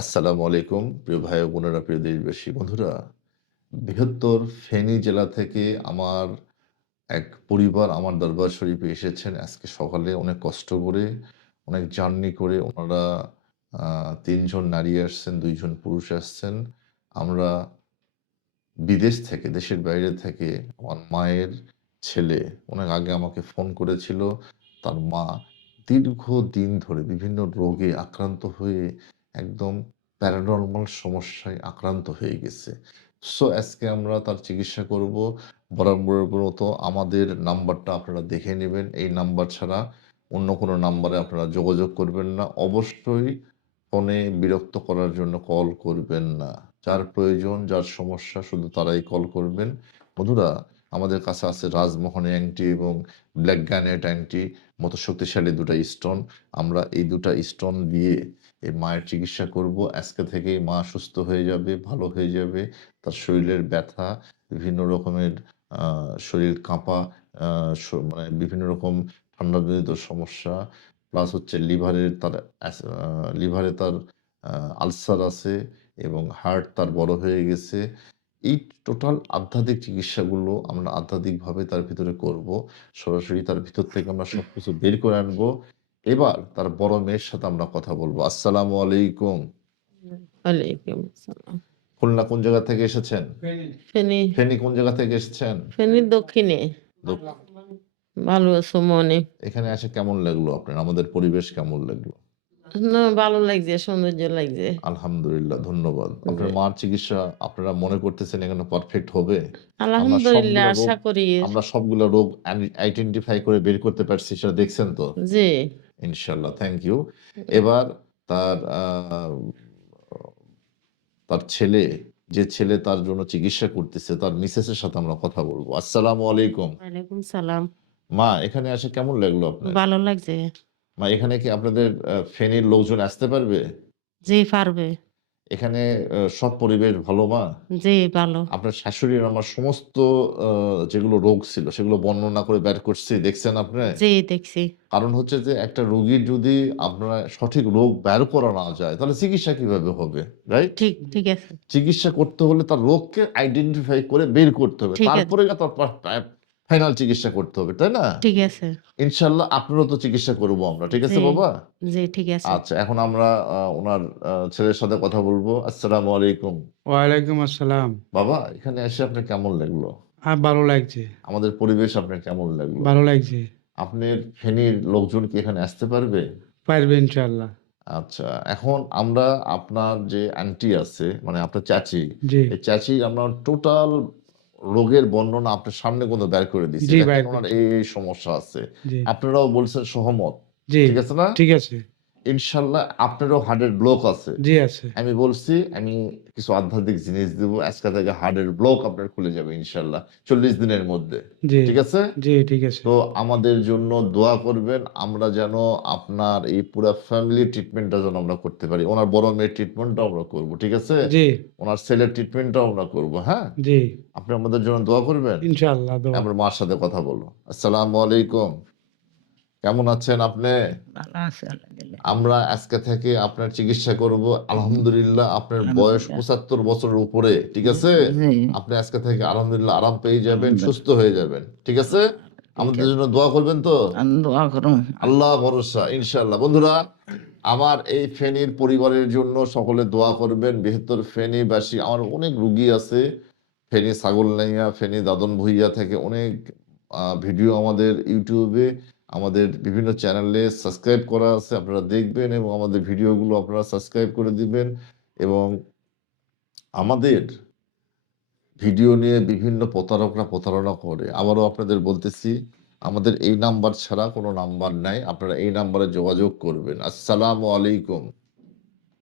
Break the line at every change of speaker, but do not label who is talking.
আসসালামু আলাইকুম, প্রিয় ভাই বোনেরা, প্রিয় দেশবাসী। বন্ধুরা, বৃহত্তর ফেনী জেলা থেকে আমার এক পরিবার আমার দরবার শরীফে এসেছেন। আজকে সকালে অনেক কষ্ট করে, অনেক জার্নি করে ওনারা তিনজন নারী আসছেন, দুইজন পুরুষ আসছেন। আমরা বিদেশ থেকে, দেশের বাইরে থেকে আমার মায়ের ছেলে, অনেক আগে আমাকে ফোন করেছিল, তার মা দীর্ঘ দিন ধরে বিভিন্ন রোগে আক্রান্ত হয়ে একদম প্যারানর্মাল সমস্যায় আক্রান্ত হয়ে গেছে। সো আজকে আমরা তার চিকিৎসা করব। বরাবরের মতো আমাদের নাম্বারটা আপনারা দেখে নেবেন। এই নাম্বার ছাড়া অন্য কোনো নাম্বারে আপনারা যোগাযোগ করবেন না। অবশ্যই ফোনে বিরক্ত করার জন্য কল করবেন না। যার প্রয়োজন, যার সমস্যা, শুধু তারাই কল করবেন। বন্ধুরা আমাদের কাছে আছে রাজমোহনী অ্যাংটি এবং ব্ল্যাক গ্যানেট অ্যাংটি, মতো শক্তিশালী দুটা স্টোন আমরা এই দুটা স্টোন দিয়ে এই মায়ের চিকিৎসা করব। আজকে থেকেই মা সুস্থ হয়ে যাবে, ভালো হয়ে যাবে। তার শরীরের ব্যথা, বিভিন্ন রকমের শরীর কাঁপা মানে বিভিন্ন রকম ঠান্ডাজনিত সমস্যা প্লাস হচ্ছে লিভারের তার লিভারে তার আলসার আছে এবং হার্ট তার বড় হয়ে গেছে। এই টোটাল আধ্যাত্মিক চিকিৎসাগুলো আমরা আধ্যাত্মিকভাবে তার ভিতরে করব। সরাসরি তার ভিতর থেকে আমরা সবকিছু বের করে আনব। এবার তার বড় মেয়ের সাথে আমরা কথা বলব। আসসালামু আলাইকুম।
ওয়ালাইকুম আসসালাম।
খুলনা কোন জায়গা থেকে এসেছেন?
ফেনি।
ফেনী। কোন জায়গা থেকে এসেছেন?
ফেনির দক্ষিণে। ভালো আছো মনে।
এখানে এসে কেমন লাগল আপনার? আমাদের পরিবেশ কেমন লাগল?
না ভালো লাগছে সৌন্দর্য লাগছে।
আলহামদুলিল্লাহ ধন্যবাদ। আপনার। মার চিকিৎসা আপনারা মনে করতেছেন এখানে পারফেক্ট হবে?
আলহামদুলিল্লাহ আশা করি।
আমরা সবগুলো রোগ আইডেন্টিফাই করে বের করতে পারছি সেটা দেখছেন তো?
জি।
ইনশাল্লাহ থ্যাংক ইউ এবার তার তার ছেলে যে ছেলে তার জন্য চিকিৎসা করতেছে তার মিসেসের সাথে আমরা কথা বলব। আসসালামু আলাইকুম।
ওয়ালাইকুম সালাম।
মা এখানে আসে কেমন লাগল আপনার?
ভালো লাগছে।
মা এখানে কি আপনাদের ফেনীর লোকজন আসতে পারবে?
জি পারবে।
এখানে সব পরিবেশ ভালো মা?
জি ভালো।
আপনার শাশুড়ির আমার সমস্ত যেগুলো রোগ ছিল সেগুলো বর্ণনা করে বের করছি দেখছেন আপনি?
জি দেখছি।
কারণ হচ্ছে যে একটা রোগীর যদি আপনার সঠিক রোগ বের করা না যায় তাহলে চিকিৎসা কীভাবে হবে রাইট
ঠিক ঠিক আছে।
চিকিৎসা করতে হলে তার রোগকে আইডেন্টিফাই করে বের করতে হবে। তারপরে তার ফাইনাল চিকিৎসা করতে হবে তাই না?
ঠিক আছে।
ইনশাল্লাহ আপনারও তো চিকিৎসা করব আমরা ঠিক আছে বাবা?
জি ঠিক আছে।
আচ্ছা এখন আমরা ওনার ছেলের সাথে কথা বলব। আসসালামু আলাইকুম।
ওয়ালাইকুম আসসালাম।
বাবা এখানে এসে আপনার কেমন লাগল?
আর ভালো লাগছে।
আমাদের পরিবেশ আপনার কেমন লাগল?
ভালো লাগছে।
আপনার ফেনীর লোকজন কি এখানে আসতে পারবে?
পারবে ইনশাল্লাহ
আচ্ছা এখন আমরা আপনার যে আন্টি আছে মানে আপনার চাচি এই চাচি আমরা টোটাল রোগের বর্ণনা আপনার সামনে কোনো বের করে দিচ্ছে
ভাই।
ওনার এই এই সমস্যা আছে। আপনারাও বলছেন সহমত। ঠিক আছে না?
ঠিক আছে।
ইনশাল্লাহ আপনারও হার্টের ব্লক আছে।
জি আছে।
আমি বলছি আমি কিছু আধ্যাত্মিক জিনিস দেবো আজকে থেকে হার্টের ব্লক আপনার খুলে যাবে ইনশাল্লাহ চল্লিশ দিনের মধ্যে। ঠিক আছে?
জি ঠিক আছে।
তো আমাদের জন্য দোয়া করবেন আমরা যেন আপনার এই পুরো ফ্যামিলি ট্রিটমেন্টটা যেন আমরা করতে পারি। ওনার বড় মেয়ের ট্রিটমেন্টটাও আমরা করব ঠিক আছে?
জি।
ওনার ছেলের ট্রিটমেন্টটাও আমরা করব হ্যাঁ?
জি।
আপনি আমাদের জন্য দোয়া করবেন?
ইনশাল্লাহ দোয়া।
আমরা মার সাথে কথা বলব। আসসালামু আলাইকুম। কেমন আছেন আপনি?
ভালো আছে আলহামদুলিল্লাহ
আমরা আজকে থেকে আপনার চিকিৎসা করব। আলহামদুলিল্লাহ আপনার বয়স পঁচাত্তর বছরের উপরে ঠিক আছে? আপনি আজকে থেকে আলহামদুলিল্লাহ আরাম পেয়ে যাবেন সুস্থ হয়ে যাবেন ঠিক আছে? আমাদের জন্য দোয়া করবেন তো?
দোয়া করুন।
আল্লাহ ভরসা ইনশাল্লাহ বন্ধুরা আমার এই ফেনীর পরিবারের জন্য সকলে দোয়া করবেন। বৃহত্তর ফেনীবাসী আমার অনেক রুগী আছে। ফেনী ছাগলনাইয়া ফেনী দাদন ভুইয়া থেকে অনেক ভিডিও আমাদের ইউটিউবে আমাদের বিভিন্ন চ্যানেলে সাবস্ক্রাইব করা আছে, আপনারা দেখবেন এবং আমাদের ভিডিওগুলো আপনারা সাবস্ক্রাইব করে দিবেন এবং আমাদের ভিডিও নিয়ে বিভিন্ন প্রতারকরা প্রতারণা করে। আবারও আপনাদের বলতেছি, আমাদের এই নাম্বার ছাড়া কোনো নাম্বার নাই, আপনারা এই নাম্বারে যোগাযোগ করবেন। আসসালামু আলাইকুম।